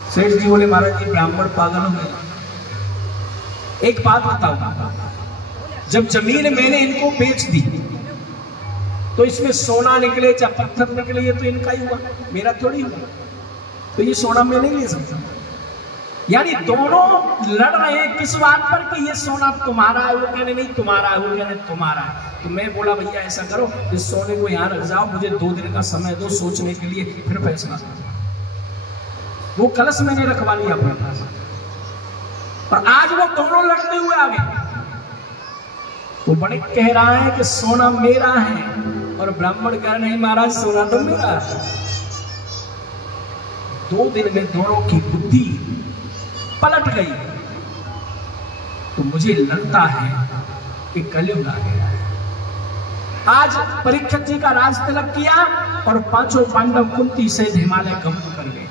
सेठ जी बोले महाराज जी ब्राह्मण पागल हो गए। एक बात बताओ, जब जमीन मैंने इनको बेच दी तो इसमें सोना निकले चाहे पत्थर निकले ये तो इनका ही हुआ, मेरा थोड़ी हुआ। तो ये सोना मैं नहीं ले सकता। यानी दोनों लड़ रहे हैं किस बात पर कि ये सोना तुम्हारा है, वो कहने नहीं तुम्हारा है, वो कहने तुम्हारा है। तो मैं बोला भैया ऐसा करो इस सोने को यहाँ रख जाओ, मुझे 2 दिन का समय दो सोचने के लिए, फिर फैसला। वो कलश मैंने रखवा लिया अपने पास, और आज वो दोनों लड़ते हुए आ गए। वो बड़े कह रहा है कि सोना मेरा है, और ब्राह्मण कह नहीं महाराज सोना तो मेरा है। 2 दिन में दोनों की बुद्धि पलट गई। तो मुझे लगता है कि कलयुग आ गया है। आज परीक्षित जी का राज तिलक किया और 5 पांडव कुंती से हिमालय गमन कर गए।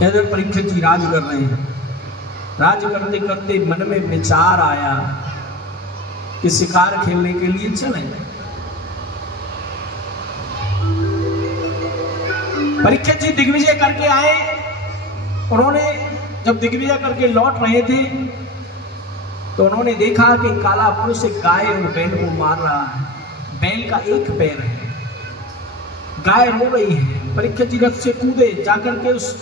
इधर परीक्षित जी राज कर रहे हैं। राज करते करते मन में विचार आया कि शिकार खेलने के लिए चले। परीक्षित जी दिग्विजय करके आए। उन्होंने जब दिग्विजय करके लौट रहे थे तो उन्होंने देखा कि काला पुरुष गाय और बैल को मार रहा है। बैल का एक पैर है, गाय रो रही है। परीक्षित जी रथ से कूदे, जाकर के उस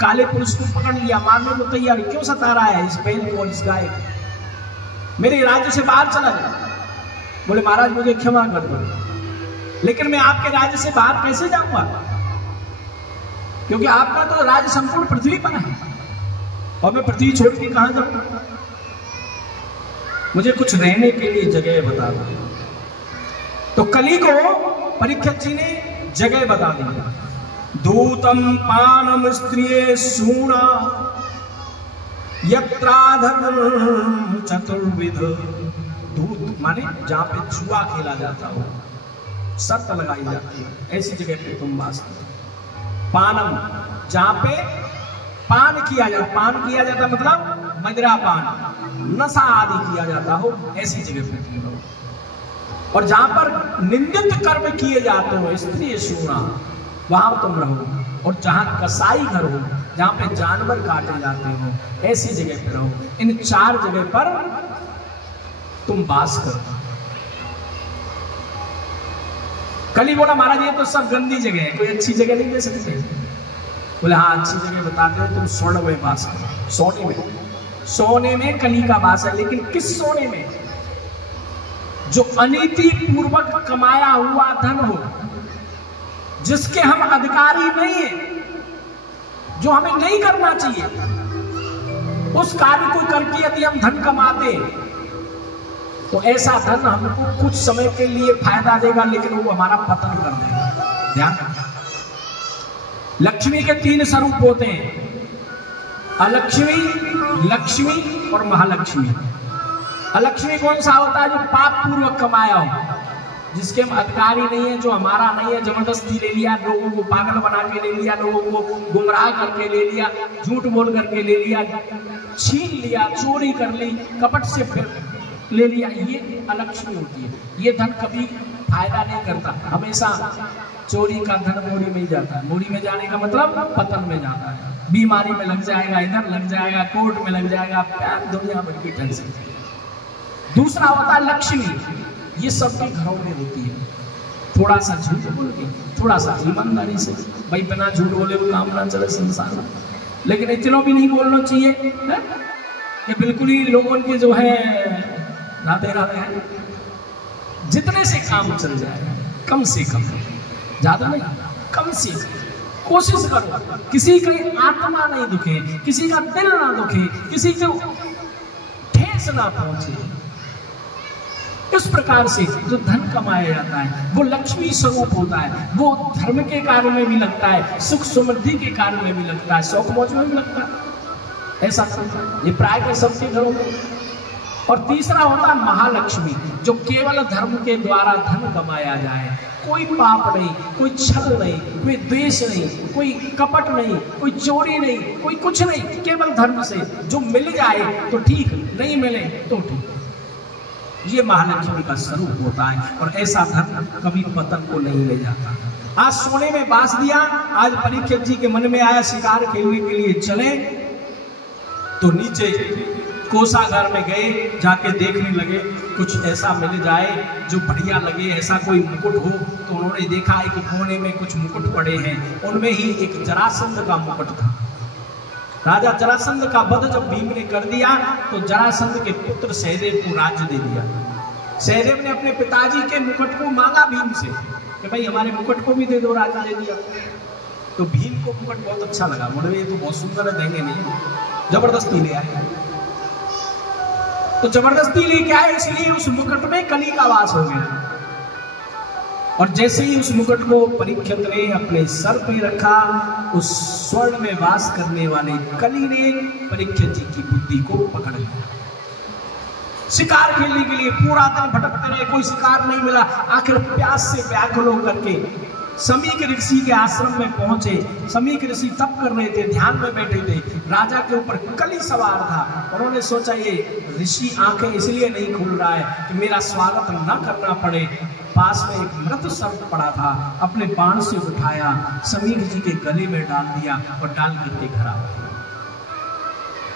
काले पुरुष को पकड़ लिया, मारने को तैयार। क्यों सता रहा है इस बैल को और इस गाय को? मेरे राज्य से बाहर चला जा। बोले महाराज मुझे क्षमा कर दो, लेकिन मैं आपके राज्य से बाहर कैसे जाऊंगा, क्योंकि आपका तो राज्य संपूर्ण पृथ्वी पर है और मैं पृथ्वी छोड़ के कहां जाऊंगा। मुझे कुछ रहने के लिए जगह बता दो। तो कली को परीक्षित जी ने जगह बता दी। दूतम पानम स्त्रिये सूना यत्राधर्म चतुर्विध। दूत माने जहां पे जुआ खेला जाता हो, शर्त लगाई जाती है, ऐसी जगह पे तुम वास करो। पानम जहां पे पान किया जाता, पान किया जाता मतलब मदिरा पान, नशा आदि किया जाता हो, ऐसी जगह पे तुम रहो। और जहां पर निंदित कर्म किए जाते हो, स्त्री सूना, वहां तुम रहो। और जहां कसाई घर हो, जहां पे जानवर काटे जाते हो, ऐसी जगह पे रहो। इन 4 जगह पर तुम वास करो। कली बोला महाराज ये तो सब गंदी जगह है, कोई अच्छी जगह नहीं दे सकते। बोले हाँ अच्छी जगह बताते हो, तुम स्वर्ण में वास करो। सोने में, सोने में कली का वास है। लेकिन किस सोने में? जो अनीति पूर्वक कमाया हुआ धन हो, जिसके हम अधिकारी नहीं है, जो हमें नहीं करना चाहिए, उस कार्य को करके यदि हम धन कमाते तो ऐसा धन हमको कुछ समय के लिए फायदा देगा, लेकिन वो हमारा पतन कर देगा। ध्यान रखना। लक्ष्मी के 3 स्वरूप होते हैं, अलक्ष्मी, लक्ष्मी और महालक्ष्मी। अलक्ष्मी कौन सा होता है? जो पाप पूर्वक कमाया हो, जिसके हम अधिकारी नहीं है, जो हमारा नहीं है, जबरदस्ती ले लिया, लोगों को पागल बना के ले लिया, लोगों को गुमराह करके ले लिया, झूठ बोल करके ले लिया, छीन लिया, चोरी कर ली, कपट से फिर ले लिया, ये अलक्ष्मी होती है। ये धन कभी फायदा नहीं करता, हमेशा चोरी का धन मोरी में ही जाता है। मोरी में जाने का मतलब पतन में जाता है। बीमारी में लग जाएगा, इधर लग जाएगा, कोर्ट में लग जाएगा, प्यार दुनिया भर की टेंशन। दूसरा होता है लक्ष्मी, ये सबके घरों में होती है। थोड़ा सा झूठ बोल के, थोड़ा सा ईमानदारी से, भाई बिना झूठ बोले वो काम ना चले संसार में। लेकिन इतना भी नहीं बोलना चाहिए कि बिल्कुल ही लोगों के जो है राधे राधे है। जितने से काम चल जाएगा, कम से कम, ज्यादा नहीं, कम से कम कोशिश करो। किसी की आत्मा नहीं दुखे, किसी का दिल ना दुखे, किसी को ठेस ना पहुंचे। इस प्रकार से जो धन कमाया जाता है वो लक्ष्मी स्वरूप होता है। वो धर्म के कार्य में भी लगता है, सुख समृद्धि के कार्य में भी लगता है, शौक मौज में भी लगता है। ऐसा ये प्राय के सबके घरों में। और तीसरा होता है महालक्ष्मी, जो केवल धर्म के द्वारा धन कमाया जाए। कोई पाप नहीं, कोई छल नहीं, कोई द्वेष नहीं, कोई कपट नहीं, कोई चोरी नहीं, कोई कुछ नहीं, केवल धर्म से जो मिल जाए तो ठीक, नहीं मिले तो ठीक। ये महालक्ष्मी का स्वरूप होता है। और ऐसा धन कभी पतन को नहीं ले जाता। आज सोने में बांस दिया। आज परीक्षित जी के मन में आया शिकार खेलने के लिए चले, तो नीचे कोषागार में गए, जाके देखने लगे कुछ ऐसा मिल जाए जो बढ़िया लगे, ऐसा कोई मुकुट हो। तो उन्होंने देखा एक कोने में कुछ मुकुट पड़े हैं, उनमें ही एक जरासंध का मुकुट था। राजा जरासंध का वध जब भीम ने कर दिया तो जरासंध के पुत्र सहदेव को राज्य दे दिया। सहदेव ने अपने पिताजी के मुकुट को मांगा भीम से कि भाई हमारे मुकुट को भी दे दो, राज्य दे दिया। तो भीम को मुकुट बहुत अच्छा लगा, बोले ये तो बहुत सुंदर है, देंगे नहीं, जबरदस्ती ले आए। तो जबरदस्ती लेके आए, इसलिए उस मुकुट में कली का वास हो गया। और जैसे ही उस मुकुट को परीक्षित ने अपने सर पे रखा, उस स्वर्ण में वास करने वाले कली ने परीक्षित जी की बुद्धि को पकड़ लिया। शिकार खेलने के लिए पूरा दिन भटकते रहे, कोई शिकार नहीं मिला। आखिर प्यास से व्याकुल होकर के समीक ऋषि के आश्रम में पहुंचे। समीक ऋषि तप कर रहे थे, ध्यान में बैठे थे। राजा के ऊपर कली सवार था। उन्होंने सोचा ये ऋषि आंखें इसलिए नहीं खोल रहा है कि मेरा स्वागत न करना पड़े। पास में एक मृत सर्प पड़ा था, अपने बाण से उठाया, समीक जी के गले में डाल दिया और डाल करके घर आ गया।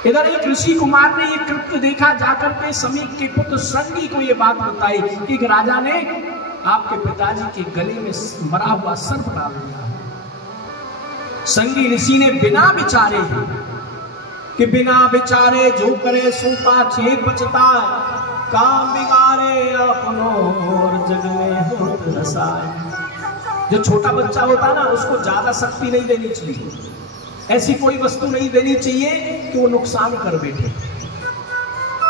इधर एक ऋषि कुमार ने ये कृत्य देखा, जाकर के समीक के पुत्र संगी को ये बात बताई कि एक राजा ने आपके पिताजी के गले में मरा हुआ सर्प डाल दिया। संगी ऋषि ने बिना विचारे कि बिना विचारे जो करे सो पाछे पछता, काम बिगाड़े अपनो और जग में होत रसाय। जो छोटा बच्चा होता ना, उसको ज्यादा शक्ति नहीं देनी चाहिए, ऐसी कोई वस्तु नहीं देनी चाहिए कि वो नुकसान कर बैठे।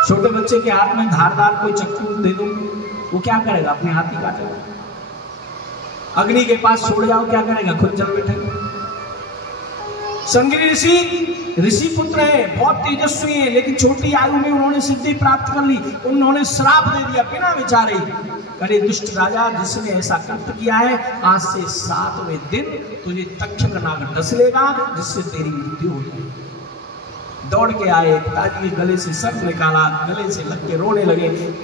छोटे बच्चे के हाथ में धारदार कोई चक्कू दे दो, वो क्या करेगा? अपने हाथ ही काटेगा। अग्नि के पास छोड़ जाओ, क्या करेगा? खुद जल बैठेगा। संगी ऋषि पुत्र है, बहुत तेजस्वी है, लेकिन छोटी आयु में उन्होंने सिद्धि प्राप्त कर ली। उन्होंने श्राप दे दिया बिना विचारे। अरे दुष्ट राजा, जिसने ऐसा कृत्य किया है, आज से 7वें दिन तुझे तक्षक नाग डस लेगा, जिससे तेरी मृत्यु हो जाएगी। दौड़ के आए, पिताजी के गले से सर्प निकाला, गले से लग के रोने लगे।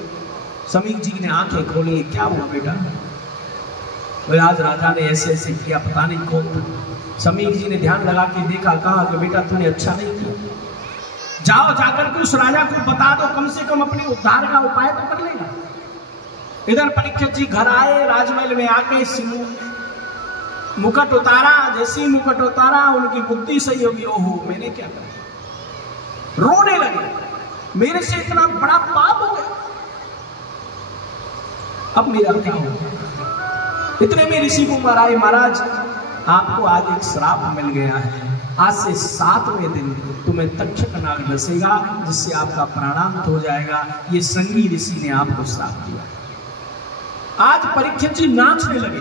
समीक जी ने आंखें खोली, क्या हुआ बेटा? आज राजा ने ऐसे ऐसे किया, पता नहीं कौन था। समीक जी ने ध्यान लगा के देखा, कहा कि बेटा तूने अच्छा नहीं किया, जाओ जाकर के उस राजा को बता दो, कम से कम अपने उद्धार का उपाय तो कर लेगा। इधर परीक्षित जी घर आए, राजमहल में आके मुकुट उतारा। जैसे ही मुकुट उतारा, उनकी बुद्धि सही होगी, ओहो मैंने क्या करा। रोने लगे, मेरे से इतना बड़ा पाप हो गया, अब मेरा क्या होगा। इतने में ऋषि को महाराज, महाराज आपको आज एक श्राप मिल गया है, आज से 7वें दिन तुम्हें तक्षक नाग डसेगा, जिससे आपका प्राणांत हो जाएगा। ये संगी ऋषि ने आपको श्राप दिया। आज परीक्षित जी नाचने लगे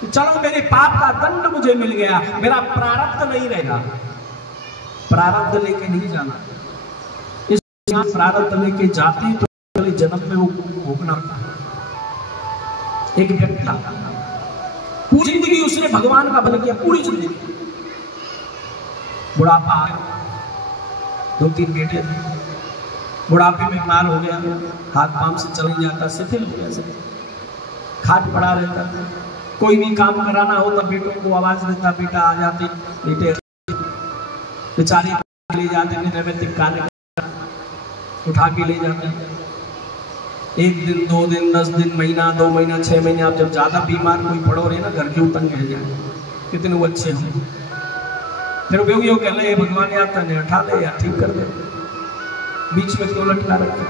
कि चलो मेरे पाप का दंड मुझे मिल गया, मेरा प्रारब्ध नहीं रहेगा। प्रारब्ध लेके नहीं जाना, इस प्रारब्ध लेके जाते तो अगले जन्म में वो भोगना पड़ता। एक व्यक्ति पूरी जिंदगी उसने भगवान का भला किया, पूरी जिंदगी। बुढ़ापा आया, 2-3 बेटे थे, बुढ़ापे में बीमार हो गया, हाथ पांव से चल नहीं जाता, शिथिल हो गया, खाट पड़ा रहता। कोई भी काम कराना हो तो बेटों को आवाज देता, बेटा आ जाते, बेटे बेचारे ले जाते, नैमित्तिक कार्य उठा के ले जाते। 1 दिन 2 दिन 10 दिन, महीना 2 महीना 6 महीने, आप जब ज्यादा बीमार कोई पड़ो रहे ना, घर के उतन रह जाए, कितने वो अच्छे हों। फिर वो कह ले भगवान यार तने उठा ले या ठीक कर दे, बीच में क्यों लटका रखा।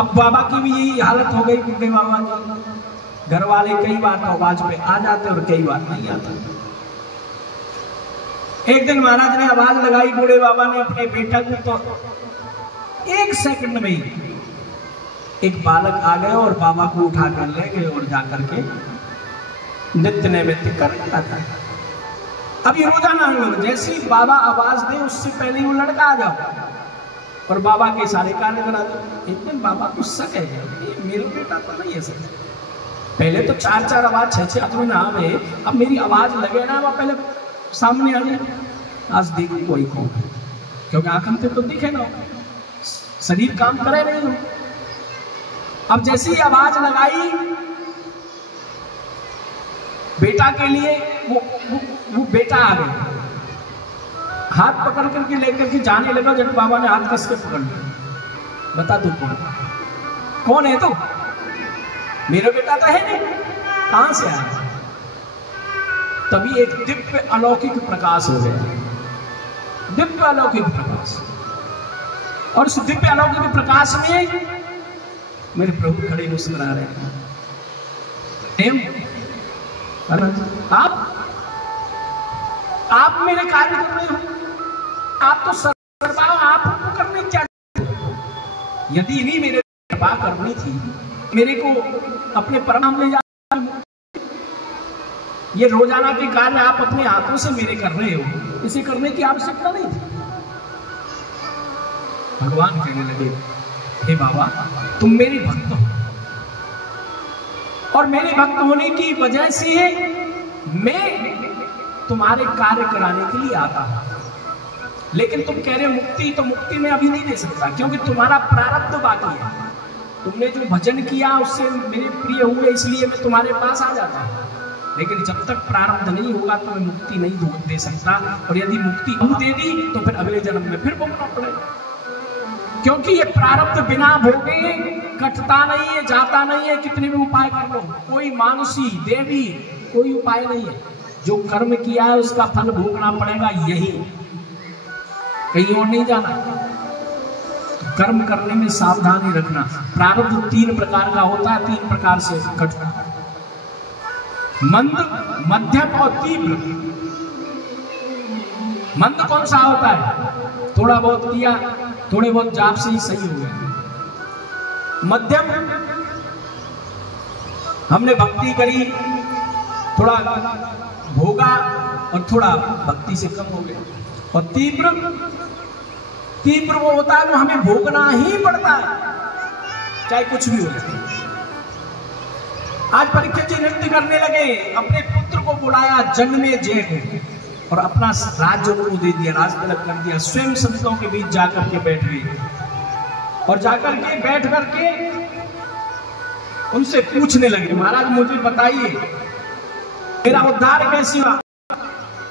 अब बाबा की भी यही हालत हो गई, बूढ़े बाबा की। घर वाले कई बार तो आवाज पे आ जाते और कई बार नहीं आता। एक दिन महाराज ने आवाज लगाई, बूढ़े बाबा ने अपने बेटा को, तो 1 सेकंड में ही एक बालक आ गया और बाबा को उठा कर ले गए और जाकर के नित्य नैमित्तिक कर रखा था। अब ये रोजाना है, जैसे ही बाबा आवाज दे उससे पहले वो लड़का आ जाओ और बाबा के सारे कार्य करा दो। एक दिन बाबा को शक है, मेरा बेटा तो नहीं है सच। पहले तो 4-4 आवाज 6-6 आदमी ना आवे, अब मेरी आवाज लगे ना, वह पहले सामने आ जाए। आज देख कोई कौन है, क्योंकि आंखन पे तो दिखे ना, शरीर काम करे नहीं हो। अब जैसी आवाज लगाई, बेटा के लिए वो बेटा आ गया, हाथ पकड़ करके लेकर के जाने लगा। जब बाबा ने हाथ कस के पकड़ लिया, बता तू कौन है? तू मेरा बेटा तो है नहीं, कहां से आया? तभी एक दिव्य अलौकिक प्रकाश हो गया, दिव्य अलौकिक प्रकाश। और उस दिव्य अलौकिक प्रकाश में मेरे प्रभु खड़े मुस्कुरा रहे हैं। आप मेरे कार्य कर रहे हो, आप तो सर्वदा आपको करने क्या? यदि इन्हीं मेरे कृपा करनी थी, मेरे को अपने परम ले जा, ये रोजाना के कार्य आप अपने हाथों से मेरे कर रहे हो, इसे करने की आवश्यकता नहीं थी। भगवान कहने लगे, हे बाबा तुम मेरे भक्त हो, और मेरे भक्त होने की वजह से मैं तुम्हारे कार्य कराने के लिए आता हूं। लेकिन तुम कह रहे हो मुक्ति, तो मुक्ति मैं अभी नहीं दे सकता, क्योंकि तुम्हारा प्रारब्ध बाकी है। तुमने जो भजन किया उससे मेरे प्रिय हुए, इसलिए मैं तुम्हारे पास आ जाता हूं। लेकिन जब तक प्रारब्ध नहीं होगा तो मैं मुक्ति नहीं दे सकता, और यदि मुक्ति हम दे दी तो फिर अगले जन्म में फिर भोगना पड़ेगा, क्योंकि ये प्रारब्ध बिना भोगे कटता नहीं है, जाता नहीं है। कितने भी उपाय कर लो, कोई मानुषी देवी कोई उपाय नहीं है। जो कर्म किया है उसका फल भोगना पड़ेगा, यही, कहीं और नहीं जाना। तो कर्म करने में सावधानी रखना। प्रारब्ध 3 प्रकार का होता है, 3 प्रकार से कटता है, मंद, मध्यम और तीव्र। मंद कौन सा होता है? थोड़ा बहुत किया, थोड़े बहुत जाप से ही सही हो गया। मध्यम, हमने भक्ति करी, थोड़ा भोगा और थोड़ा भक्ति से कम हो गया। और तीव्र, तीव्र वो होता है जो हमें भोगना ही पड़ता है, चाहे कुछ भी हो जाए। आज परीक्षित जी नृत्य करने लगे, अपने पुत्र को बुलाया जन्मेजय को, और अपना राज्य उनको दे दिया, राज तिलक कर दिया। स्वयं संतों के बीच जाकर के बैठ गए, और जाकर के बैठ करके उनसे पूछने लगे, महाराज मुझे बताइए मेरा उद्धार कैसे हुआ?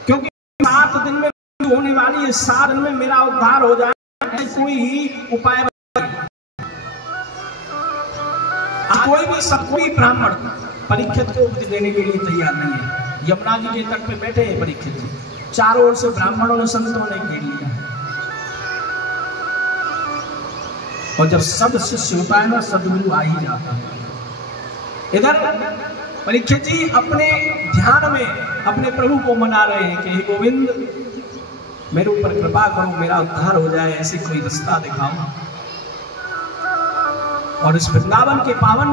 क्योंकि 7 दिन में होने वाली है, 7 दिन में मेरा उद्धार हो जाए, कोई ही उपाय कोई भी सब कोई ब्राह्मण परीक्षित को उपदेश देने के लिए तैयार नहीं है। यमुना जी के तट पे बैठे हैं परीक्षित जी, चारों ओर से ब्राह्मणों ने संतों ने घेर लिया। और जब सद शिष्य होता है ना, सदगुरु आ ही जाता है। इधर परीक्षित जी अपने ध्यान में अपने प्रभु को मना रहे हैं कि हे गोविंद मेरे ऊपर कृपा करो, मेरा उद्धार हो जाए, ऐसे कोई रास्ता दिखाओ। और इस वृंदावन के पावन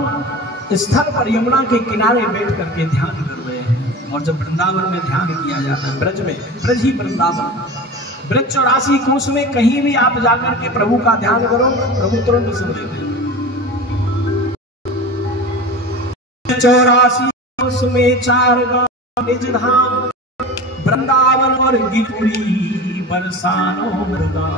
स्थल पर यमुना के किनारे बैठ करके ध्यान कर रहे हैं। और जब वृंदावन में ध्यान किया जाता है, ब्रज में, ब्रज ही वृंदावन, ब्रज 84 कोस में कहीं भी आप जाकर के प्रभु का ध्यान करो, प्रभु तुरंत सुन लेते हैं। 84 कोस में 4 गांव निज धाम, वृंदावन और गिरिपुरी बरसानो मृगा।